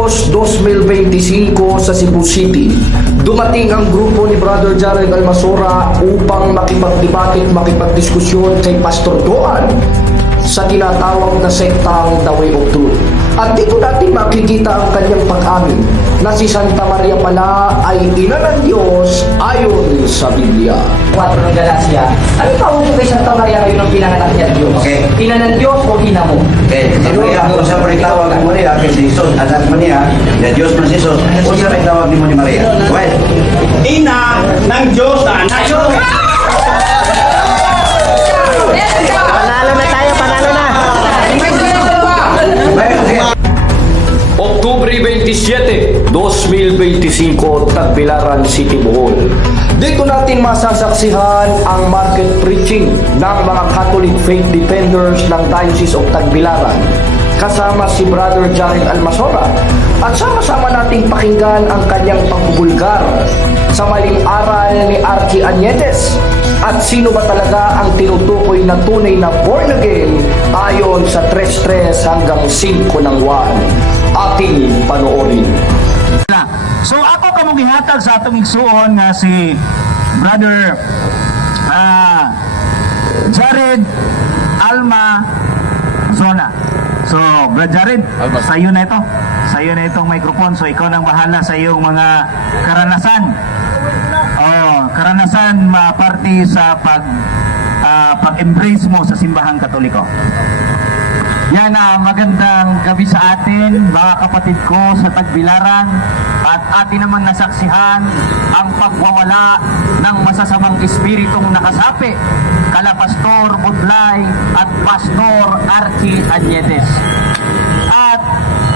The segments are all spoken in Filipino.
Diyos 2025 sa Cebu City. Dumating ang grupo ni Brother Jared Almasora upang makipagdebate at makipagdiskusyon kay Pastor Doan sa tinatawag na sektang The Way of Truth. At dito natin makikita ang kanyang pag-amin na si Santa Maria pala ay ina ng Diyos ayon sa Biblia. 4 ng Galacia. Ano tawag mo kay Santa Maria ngayon ang pinanganak niya Diyos? Okay. Ina ng Diyos o ina mo? Okay, Maria, kung sa tawag mo niya, kay Jesus, anak mo niya, na Diyos ng Jesus, kung sa tawag mo ni Maria. Well, Ina ng Diyos na anak. Panalo na tayo, panalo na. Oktubre 27, 2025, Tagbilaran City, Bohol. Dito natin masasaksihan ang market preaching ng mga Catholic faith defenders ng Diocese of Tagbilaran kasama si Brother Jared Almasora at sama-sama nating pakinggan ang kanyang pagbubulgar sa maling aral ni Archie Añetes at sino ba talaga ang tinutukoy na tunay na born again ayon sa 3:3 hanggang 5 ng 1. Ating panoorin. So ako kamong gihatag sa atong igsuon nga si Brother Jared Alma Zona. So, Brother Jared, sa iyo na ito. Sa iyo na itong microphone. So, ikaw nang bahala sa iyong mga karanasan. Karanasan parte sa pag-embrace mo sa simbahang Katoliko. Yan, magandang gabi sa atin, mga kapatid ko sa Tagbilaran, at atin naman nasaksihan ang pagwawala ng masasamang espiritong nakasapi kala Pastor Budlay at Pastor Archie Añetes. At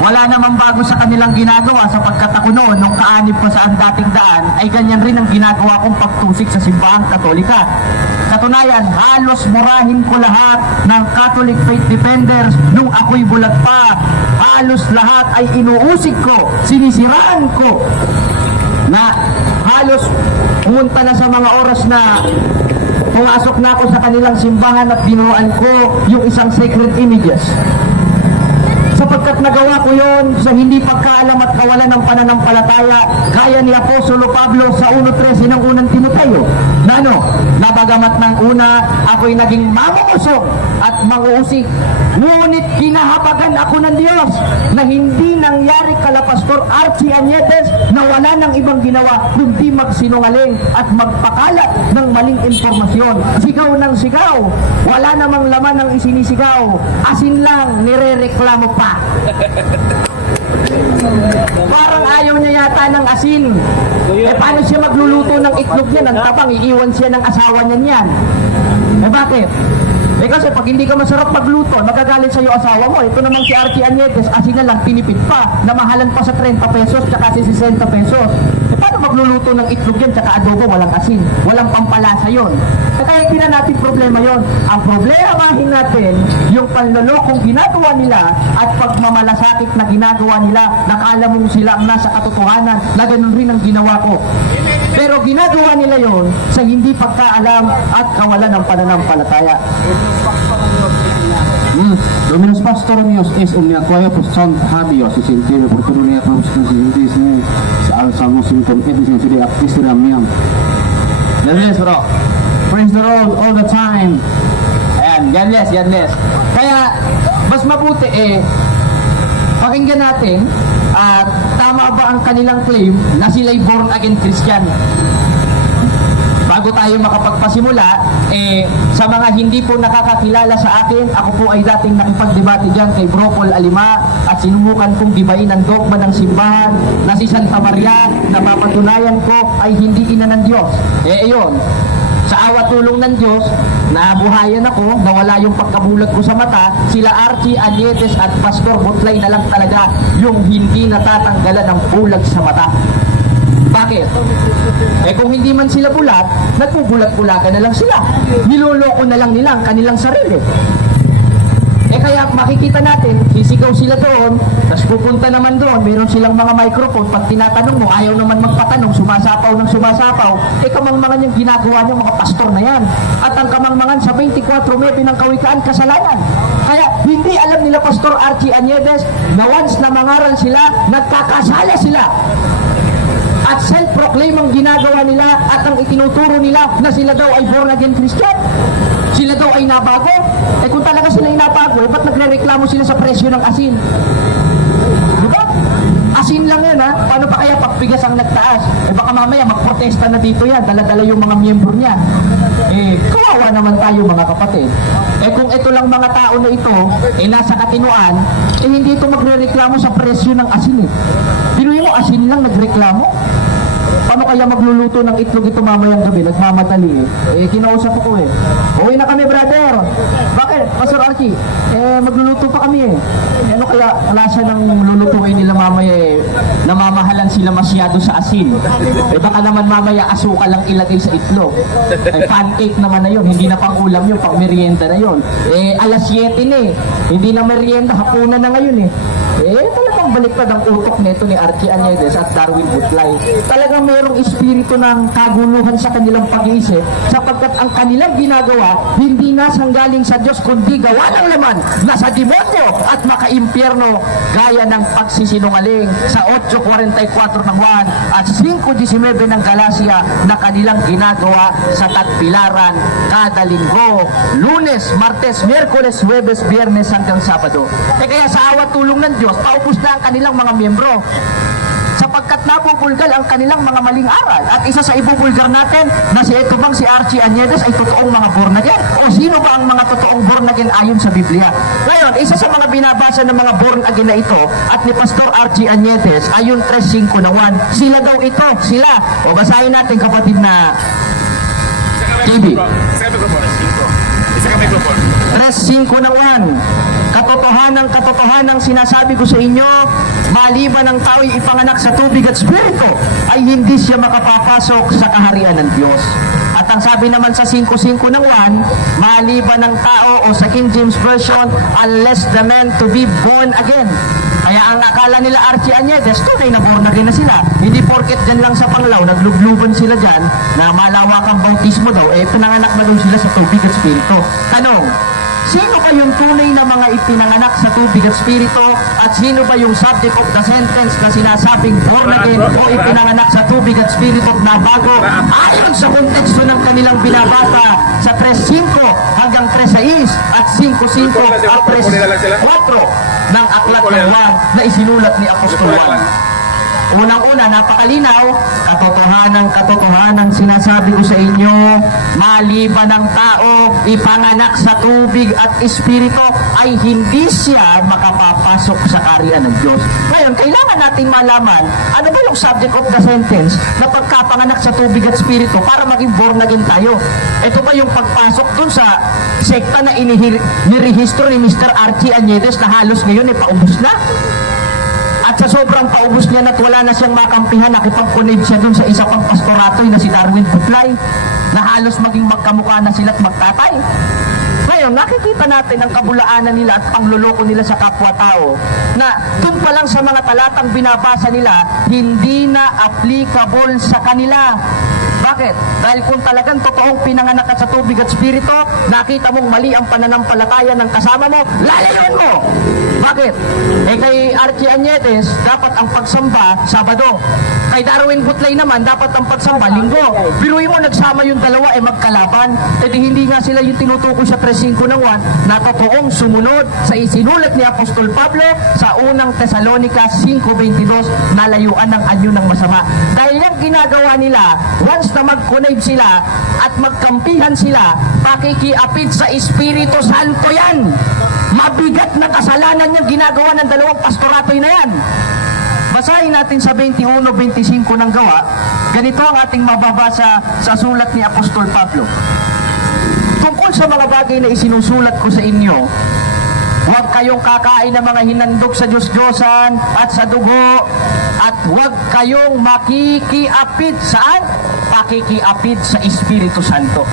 wala namang bago sa kanilang ginagawa sapagkat ako noon, nung kaanib ko sa ang dating daan, ay ganyan rin ang ginagawa kong pagtusik sa simbahang Katolika. Katunayan, halos murahin ko lahat ng Catholic faith defenders nung ako'y bulag pa. Halos lahat ay inuusig ko, sinisiraan ko, na halos pumunta na sa mga oras na pumasok na ako sa kanilang simbahan at binuuan ko yung isang sacred images. Sapagkat nagawa ko yon sa hindi pagkaalam at kawalan ng pananampalataya, gaya ni Apostolo Pablo sa 1:13 ng unang Timoteo, na nabagamat ng una, ako'y naging mamuusog at manguusig, ngunit kinahabagan ako ng Diyos na hindi nangyari kala Pastor Archie Añetes na wala ng ibang ginawa kundi magsinungaling at magpakalat ng maling impormasyon. Sigaw ng sigaw, wala namang laman ng isinisigaw, asin lang, nirereklamo pa. Parang ayaw niya yata ng asin. Paano siya magluluto ng itlog niya? Ang tabang, iiwan siya ng asawa niya niyan. Bakit? Kasi pag hindi ka masarap magluto, magagalit sa'yo asawa mo. Ito naman si Archie Añetes, asin na lang, tinipid pa. Namahalan pa sa 30 pesos, tsaka 60 pesos. Paano magluluto ng itlog yan, tsaka adobo, walang asin, walang pampalasa yon. Kaya hindi na natin problema yon. Ang problemahin natin, yung panlolokong ginagawa nila at pagmamalasakit na ginagawa nila, nakala mong sila ang nasa katotohanan, na ganun rin ang ginawa ko. Pero ginagawa nila yon sa hindi pagkaalam at kawalan ng pananampalataya. Dominus Pastor míos es omniacuayo pues son habios y sentido oportunidad para los conscientes sa Salmo 5 edition today at Israel miyam. Yes, bro. Praise the Lord all the time. Ayan, yan yes. Kaya, mas mabuti pakinggan natin at tama ba ang kanilang claim na sila'y born again Christian. Bago tayo makapagpasimula, sa mga hindi po nakakakilala sa akin, ako po ay dating nakipagdebate dyan kay Bro Paul Alima at sinubukan kong gibain ang dogma ng simbahan na si Santa Maria na mapatunayan ko ay hindi ina ng Diyos. Iyon, sa awa tulong ng Diyos, nabuhayan ako, nawala yung pagkabulag ko sa mata, sila Archie Añetes at Pastor Butlay na lang talaga yung hindi natatanggalan ng bulag sa mata. Bakit? Kung hindi man sila bulat, nagpubulat-bulakan na lang sila. Niloloko na lang nila ang kanilang sarili. Kaya makikita natin, sisigaw sila doon, tapos pupunta naman doon, meron silang mga microphone, pag tinatanong mo, ayaw naman magpatanong, sumasapaw ng sumasapaw, kamangmangan yung ginagawa niyo mga pastor na yan. At ang kamangmangan sa 24:9 ng Kawikaan, kasalanan. Kaya hindi alam nila Pastor Archie Añedes na once na mangaral sila, nagkakasala sila. At self-proclaim ang ginagawa nila at ang itinuturo nila na sila daw ay born again Christian. Sila daw ay nabago. Kung talaga sila ay nabago, ba't nagre-reklamo sila sa presyo ng asin? Diba? Asin lang yan, ha? Paano pa kaya pagpigas ang nagtaas? Baka mamaya magprotesta na dito yan, dala-dala yung mga miyembro niya. Kawawa naman tayo mga kapatid. Kung ito lang mga tao na ito, nasa katinuan, hindi ito magre-reklamo sa presyo ng asin eh. Pinuhin mo, asin lang nagreklamo? Paano kaya magluluto ng itlog ito mamayang gabi? Nagmamadali eh. Kinausap ko eh. Uwi na kami, brother. Bakit? Pastor Archie, magluluto pa kami eh. Ano kaya klase ng lulutuin nila mamaya eh? Namamahalan sila masyado sa asin. Baka naman mamaya asukal lang ilagay sa itlog. Pancake naman na yun. Hindi na pang ulam yun, pang merienda na yun. Alas 7 na eh. Hindi na merienda, hapunan na ngayon eh. Talagang baliktad ang utok nito ni Archie Añedes at Darwin Butlay. Talagang mayroong espiritu ng kaguluhan sa kanilang pag-iisip sapagkat ang kanilang ginagawa hindi nasanggaling sa Diyos kundi gawa ng laman na sa demonyo at makaimpyerno gaya ng pagsisinungaling sa 8:44 ng Juan at 5:19 ng Galacia na kanilang ginagawa sa tagbilaran kada linggo, Lunes, Martes, Miyerkules, Huwebes, Biyernes hanggang Sabado. Kaya sa awa tulong ng Diyos, paubos na ang kanilang mga miyembro sapagkat nabubulgal ang kanilang mga maling aral. At isa sa ibubulgar natin na si ito bang si Archie Añedes ay totoong mga born again? O sino ba ang mga totoong born again ayon sa Biblia? Ngayon, isa sa mga binabasa ng mga born again na ito at ni Pastor Archie Añedes ayon 3:5 ng Juan, sila daw ito, sila. O basahin natin kapatid na TV. 3:5 ng Juan. Katotohanang sinasabi ko sa inyo, maliban ang tao'y ipanganak sa tubig at spirito, ay hindi siya makapapasok sa kaharian ng Diyos. At ang sabi naman sa 5:5 ng Juan, maliban ang tao o sa King James Version, unless the man to be born again. Kaya ang akala nila Archie Añedes, tunay na born again na sila. Hindi porket dyan lang sa Panglao, naglubluban sila dyan, na malawakang bautismo daw, pinanganak na daw sila sa tubig at spirito. Tanong, sino ba yung tunay na mga ipinanganak sa tubig at spirito at sino ba yung subject of the sentence na sinasabing born again o ipinanganak sa tubig at spirito na bago ayon sa konteksto ng kanilang binabasa sa 3:5 hanggang 3:6 at 5:5 at 3:4 ng aklat ng Juan na isinulat ni Apostol Juan. Unang-una, napakalinaw, katotohanan sinasabi ko sa inyo, maliban ang tao, ipanganak sa tubig at espiritu, ay hindi siya makapapasok sa kaharian ng Diyos. Ngayon, kailangan natin malaman, ano ba yung subject of the sentence na pagkapanganak sa tubig at espiritu para maging born again tayo? Ito ba yung pagpasok dun sa sekta na nirehistro ni Mr. Archie Añedes na halos ngayon paubos na? At sa sobrang paubos niya at wala na siyang makampihan, nakipag-connect siya dun sa isa pang pastorato na si Darwin Butlay na halos maging magkamukha na sila at magtatay. Ngayon, nakikita natin ang kabulaanan nila at pangluloko nila sa kapwa-tao na dun pa lang sa mga talatang binabasa nila, hindi na applicable sa kanila. Bakit? Dahil kung talagang totoong pinanganak ka sa tubig at spirito, nakita mong mali ang pananampalataya ng kasama mo, lalayuan mo! Bakit? Kay Archie Añedes, dapat ang pagsamba, Sabado. Kay Darwin Butlay naman, dapat ang pagsamba, Linggo. Biruin mo, nagsama yung dalawa, magkalaban. Hindi nga sila yung tinutukoy sa 3:5 ng Juan na totoong sumunod sa isinulat ni Apostol Pablo sa unang Tesalonica 5:22 na layuan ng anyo ng masama. Dahil yung ginagawa nila, once na mag-connect sila at magkampihan sila, pakikiapid sa Espiritu Santo yan. Mabigat na kasalanan yung ginagawa ng dalawang pastoratoy na yan. Basahin natin sa 21-25 ng Gawa. Ganito ang ating mababasa sa sulat ni Apostol Pablo. Tungkol sa mga bagay na isinusulat ko sa inyo, huwag kayong kakain ng mga hinandog sa Diyos-Diyosan at sa dugo, at huwag kayong makikiapid saan? Pakikiapid sa Espiritu Santo.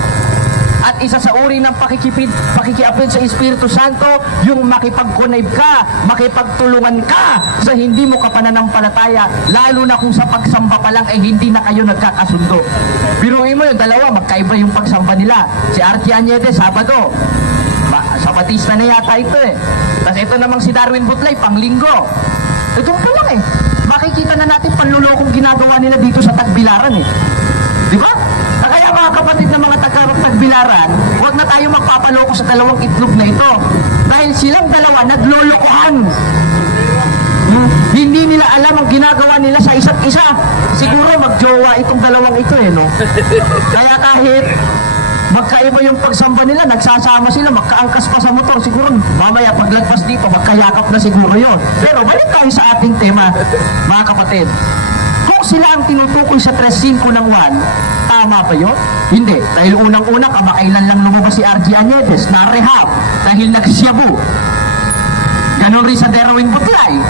At isa sa uri ng pakikiapid sa Espiritu Santo, yung makipag-connive ka, makipagtulungan ka sa hindi mo kapananampalataya, lalo na kung sa pagsamba pa lang ay hindi na kayo nagkakasundo. Biruin mo yung dalawa, magkaiba yung pagsamba nila. Si Archie Añete, Sabado. Sabatista na yata ito eh. Tapos ito namang si Darwin Butlay, panglinggo. Ito pa lang eh. Makikita na natin panlulokong ginagawa nila dito sa Tagbilaran eh. Di ba? Kaya mga kapatid na mga Tagbilaran, huwag na tayo magpapaloko sa dalawang itlog na ito. Dahil silang dalawa naglolokohan. Hindi nila alam ang ginagawa nila sa isa't isa. Siguro magjowa itong dalawang ito eh, no? Kaya kahit magkaiba yung pagsamba nila, nagsasama sila, magkaangkas pa sa motor, siguro mamaya paglagpas dito, magkayakap na siguro yon. Pero balik tayo sa ating tema, mga kapatid. Kung sila ang tinutukoy sa 3.5 ng 1, tama ba yun? Hindi. Dahil unang-una, kamakailan lang lumabas si Archie Añetes na rehab dahil nagsyabu. Ganon rin sa Darwin Butlay.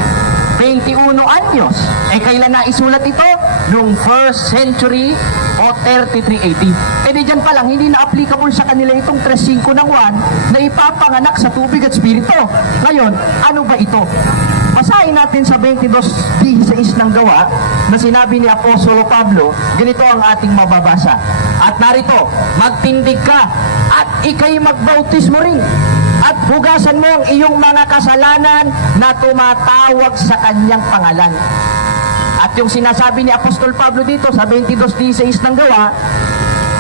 21 anyos. Kailan na isulat ito? Noong 1st century o 33 AD. Di dyan pa lang, hindi na applicable sa kanila itong 3.5 ng 1 na ipapanganak sa tubig at spirito. Ngayon, ano ba ito? Basahin natin sa 22:16 ng Gawa na sinabi ni Apostolo Pablo, ganito ang ating mababasa. At narito, magtindig ka at ikay magbautismo rin. At hugasan mo ang iyong mga kasalanan na tumatawag sa kanyang pangalan. At yung sinasabi ni Apostol Pablo dito sa 22:16 ng Gawa,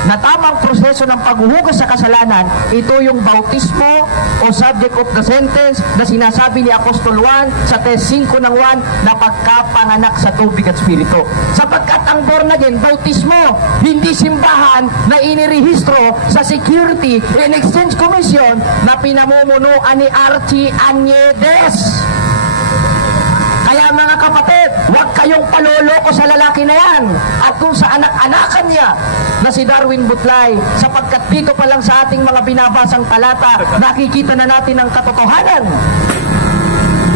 na tamang proseso ng paghuhugas sa kasalanan, ito yung bautismo o subject of the sentence na sinasabi ni Apostol Juan sa 3.5 ng 1 na pagkapanganak sa tubig at spirito. Sapagkat ang born again, bautismo, hindi simbahan na inirehistro sa Security and Exchange Commission na pinamumunuan ni Archie Añetes. Kaya mga kapatid, huwag kayong paloloko sa lalaki na yan at kung sa anak-anakan niya na si Darwin Butlay, sapagkat dito pa lang sa ating mga binabasang talata, nakikita na natin ang katotohanan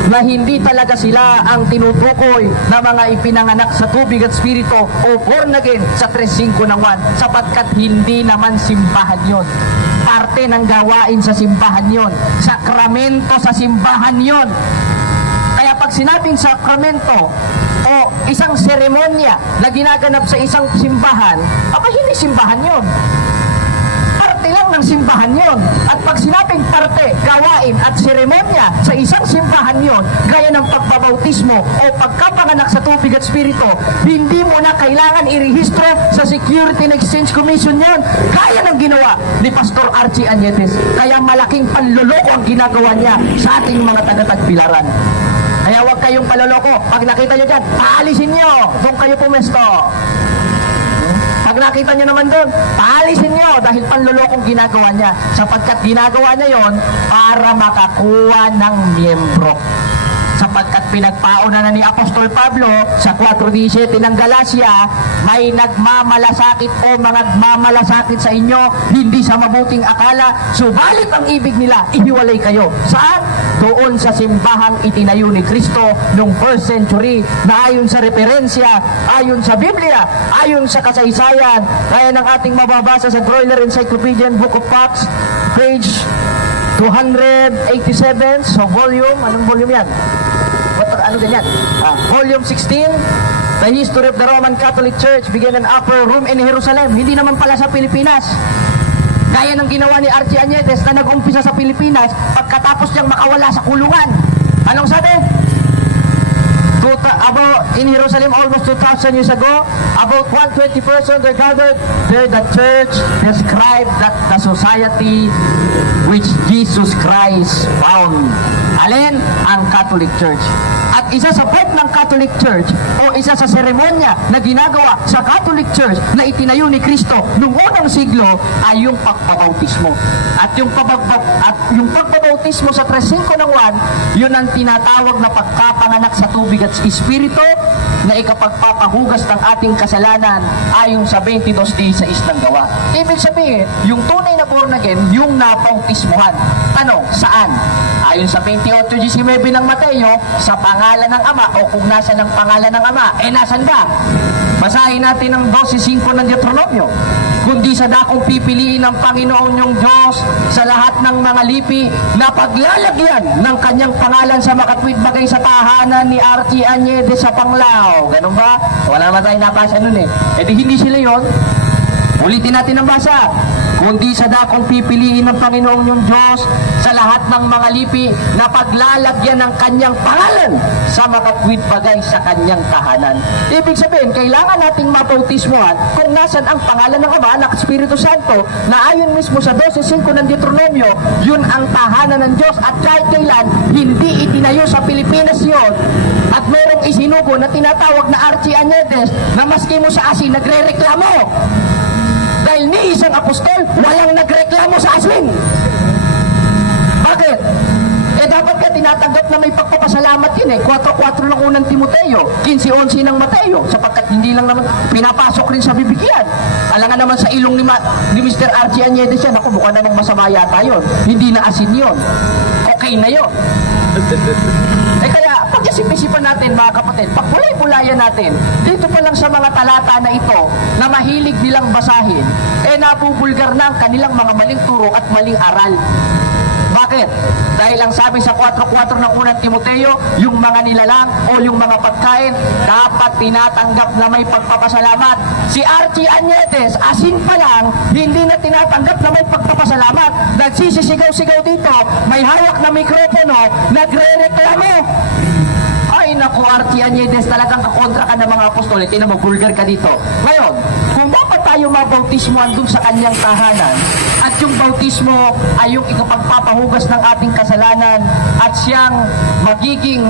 na hindi talaga sila ang tinutukoy na mga ipinanganak sa tubig at spirito o born again sa 3.5 ng 1, sapagkat hindi naman simbahan yon. Parte ng gawain sa simbahan yon. Sakramento sa simbahan yon. Kaya pag sinabing sakramento o isang seremonya na ginaganap sa isang simbahan, hindi simbahan yon. Parte lang ng simbahan yon. At pag sinabing parte, gawain at seremonya sa isang simbahan yon, gaya ng pagbabautismo o pagkapanganak sa tubig at spirito, hindi mo na kailangan irehistro sa Security and Exchange Commission yon. Kaya ng ginawa ni Pastor Archie Añetes. Kaya malaking panluloko ang ginagawa niya sa ating mga taga-Tagbilaran. Kaya huwag kayong paloloko. Pag nakita nyo dyan, paalisin nyo. Doon kayo pumesto. Pag nakita nyo naman doon, paalisin nyo dahil panlolokong ginagawa niya. Sapagkat ginagawa niya yon para makakuha ng miyembro. Sapagkat pinagpauna na ni Apostol Pablo sa 4:17 ng Galacia, may nagmamalasakit o nagmamalasakit sa inyo, hindi sa mabuting akala, subalit ang ibig nila, ihiwalay kayo. Saan? Doon sa simbahang itinayo ni Kristo noong 1st century na ayon sa referensya, ayon sa Biblia, ayon sa kasaysayan, kaya ng ating mababasa sa Broiler Encyclopedian Book of Acts, page 287, so volume, anong volume yan? Ano ganyan? Volume 16, The History of the Roman Catholic Church began in Upper Room in Jerusalem. Hindi naman pala sa Pilipinas. Gaya ng ginawa ni Archie Añetes na nag-umpisa sa Pilipinas pagkatapos niyang makawala sa kulungan. Anong sabi? In Jerusalem almost 2,000 years ago, about 120 persons were gathered. There the church described that the society which Jesus Christ found. Alin? Ang Catholic Church. At isa sa part ng Catholic Church o isa sa seremonya na ginagawa sa Catholic Church na itinayo ni Kristo noong unang siglo ay yung pagbabautismo. At yung pagbabautismo sa 3.5 ng 1, yun ang tinatawag na pagkapanganak sa tubig at espiritu na ikapagpapahugas ng ating kasalanan ayon sa 22:16 ng Gawa. Ibig sabihin, yung tunay na born again, yung napautismuhan. Tanong, saan? Ayon sa 28:19 ng Mateo, sa pangalan ng Ama o kung nasa ng pangalan ng Ama, nasan ba? Basahin natin ang 12:5 ng Deuteronomio. kundi sa dakong pipiliin ng Panginoon yung Diyos sa lahat ng mga lipi na paglalagyan ng kanyang pangalan sa makatwid bagay sa tahanan ni Archie Añedes sa Panglao. Ganun ba? Wala naman tayong nabasa nun eh. E di hindi sila yon. Ulitin natin ang basa. Kundi sa dakong pipiliin ng Panginoon yung Diyos sa lahat ng mga lipi na paglalagyan ng kanyang pangalan sa makatwid bagay sa kanyang tahanan. Ibig sabihin, kailangan nating mabautismohan kung nasan ang pangalan ng Ama, Anak, Espiritu Santo, na ayon mismo sa 12.5 ng Deuteronomio, yun ang tahanan ng Diyos at kahit kailan hindi itinayo sa Pilipinas yun. At merong isinugo na tinatawag na Archie Añedes na maski mo sa asin nagre-reklamo. Dahil ni isang apostol, walang nagreklamo sa asin. Bakit? Eh dapat ka tinatanggap na may pagpapasalamat yun eh. 4.4 ng unang Timoteo, 15.11 ng Mateo, sapagkat hindi lang naman pinapasok rin sa bibigyan. Alangan naman sa ilong ni Mr. Archie Añedes yan, ako mukha namang masama yata yun. Hindi na asin yun. Okay na yun. Eh kaya, pag-isip-isipan natin mga kapatid, pagpulay-pulayan natin, dito pa lang sa mga talata na ito, na mahilig nilang basahin, eh nabubulgar na ang kanilang mga maling turo at maling aral. Bakit? Dahil ang sabi sa 4.4 ng unang Timoteo, yung mga nilalang o yung mga pagkain, dapat tinatanggap na may pagpapasalamat. Si Archie Añedes, asin pa lang, hindi na tinatanggap na may pagpapasalamat. Nagsisisigaw-sigaw dito, may hawak na mikropono, nagre-reklamo. Ay naku, Archie Añedes, talagang kakontra ka ng mga apostol. Tinan mo, vulgar ka dito. Ngayon, kung dapat tayo mabautismoan dun sa kanyang tahanan, at yung bautismo ay yung ikapagpapahugas ng ating kasalanan at siyang magiging,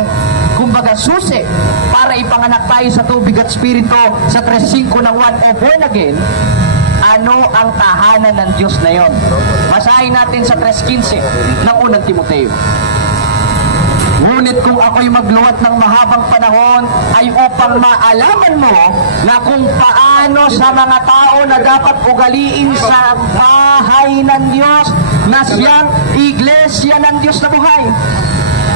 kumbaga, susi para ipanganak tayo sa tubig at spirito sa 3.5 ng 1 o born again, ano ang tahanan ng Diyos na yon? Basahin natin sa 3.15 ng unang Timoteo. Ngunit kung ako'y magluwat ng mahabang panahon ay upang maalaman mo na kung paano sa mga tao na dapat ugaliin sa bahay ng Diyos na siyang iglesia ng Diyos na buhay.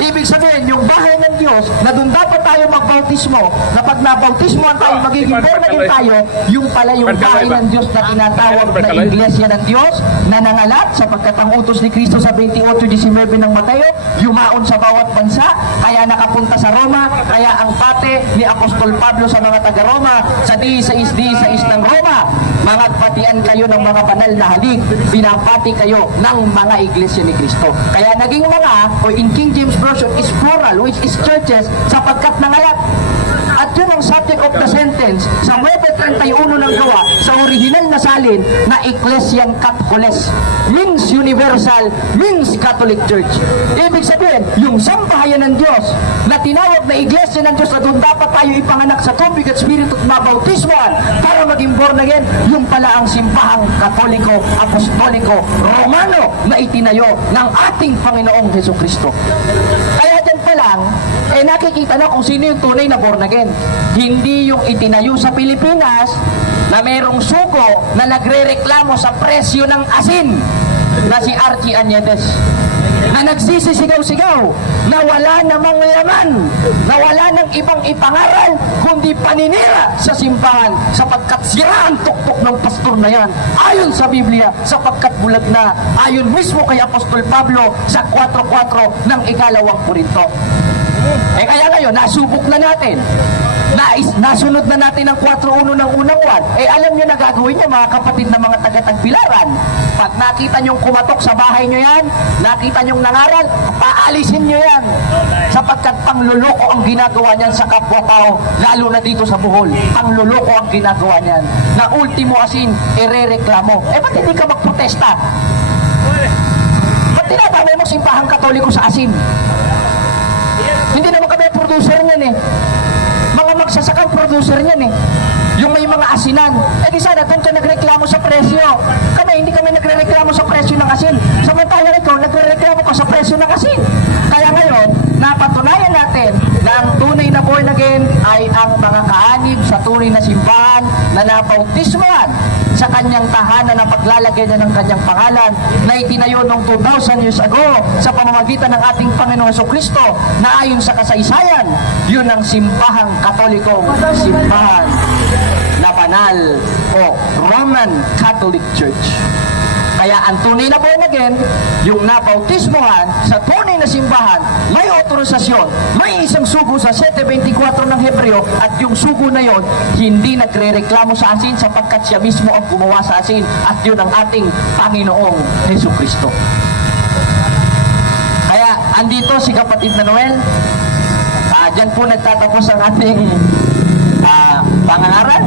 Ibig sabihin, yung bahay ng Diyos na doon dapat tayo magbautismo, na pag nabautismoan tayo, magiging born again tayo, yung pala yung bahay ng Diyos na tinatawag na iglesia ng Diyos na nangalat sapagkat ang utos ni Kristo sa 28:19 ng Mateo, yumaon sa bawat bansa, kaya nakapunta sa Roma, kaya ang pate ni Apostol Pablo sa mga taga-Roma, sa 16 ng Roma, mangagpatian kayo ng mga banal na halik, pinapati kayo ng mga iglesia ni Kristo. Kaya naging mga, o in King James Version is plural, which is churches, sapagkat nangalat. At yun ang subject of the sentence sa 9:31 ng Gawa sa original na salin na Ecclesian Catholicos, means universal, means Catholic Church. Ibig sabihin, yung sambahayan ng Diyos na tinawag na iglesia ng Diyos na doon dapat tayo ipanganak sa tubig at spirito at mabautismoan para maging born again, yung pala ang simbahang Katoliko, Apostoliko, Romano na itinayo ng ating Panginoong Jesucristo. Kaya dyan pa lang, nakikita na kung sino yung tunay na born again. Hindi yung itinayo sa Pilipinas na merong suko na nagre-reklamo sa presyo ng asin na si Archie Añedes, na nagsisisigaw-sigaw na wala namang laman, na wala nang ibang ipangaral kundi paninira sa simbahan sapagkat sira ang tuktok ng pastor na yan ayon sa Biblia sapagkat bulag na ayon mismo kay Apostol Pablo sa 4.4 ng 2 Korinto. Kaya ngayon, nasubok na natin. Nasunod na natin ang 4.1 ng unang 1. Alam nyo na gagawin nyo mga kapatid na mga taga-Tagbilaran. Pag nakita nyo kumatok sa bahay nyo yan, nakita nyo nangaral, paalisin nyo yan. Sapagkat pangluloko ang ginagawa niyan sa kapwa-tao, lalo na dito sa Bohol. Pangluloko ang ginagawa niyan. Na ultimo asin, irereklamo. Ba't hindi ka magprotesta? Ba't tinatawag mo simbahang Katoliko sa asin? Hindi naman kami producer niyan mga magsasakang producer niyan yung may mga asinan. Di sana doon ka nagreklamo sa presyo. Hindi kami nagrereklamo sa presyo ng asin. Samantalang ikaw, nagrereklamo ka sa presyo ng asin. Kaya ngayon, napatunayan natin na ang tunay na born again ay ang mga kaanib sa tunay na simbahan na nabautismoan sa kanyang tahanan na paglalagay niya ng kanyang pangalan na itinayo noong 2,000 years ago sa pamamagitan ng ating Panginoong Jesucristo na ayon sa kasaysayan, yun ang simbahang Katolikong simbahan na banal o Roman Catholic Church. Kaya ang tunay na born again, yung nabautismohan sa tunay na simbahan, may otorisasyon, may isang sugo sa 7:24 ng Hebreo, at yung sugo na yon hindi nagre-reklamo sa asin sapagkat siya mismo ang gumawa sa asin, at yun ang ating Panginoong Jesucristo. Kaya andito si kapatid na Noel. Diyan po nagtatapos ang ating pangangaral.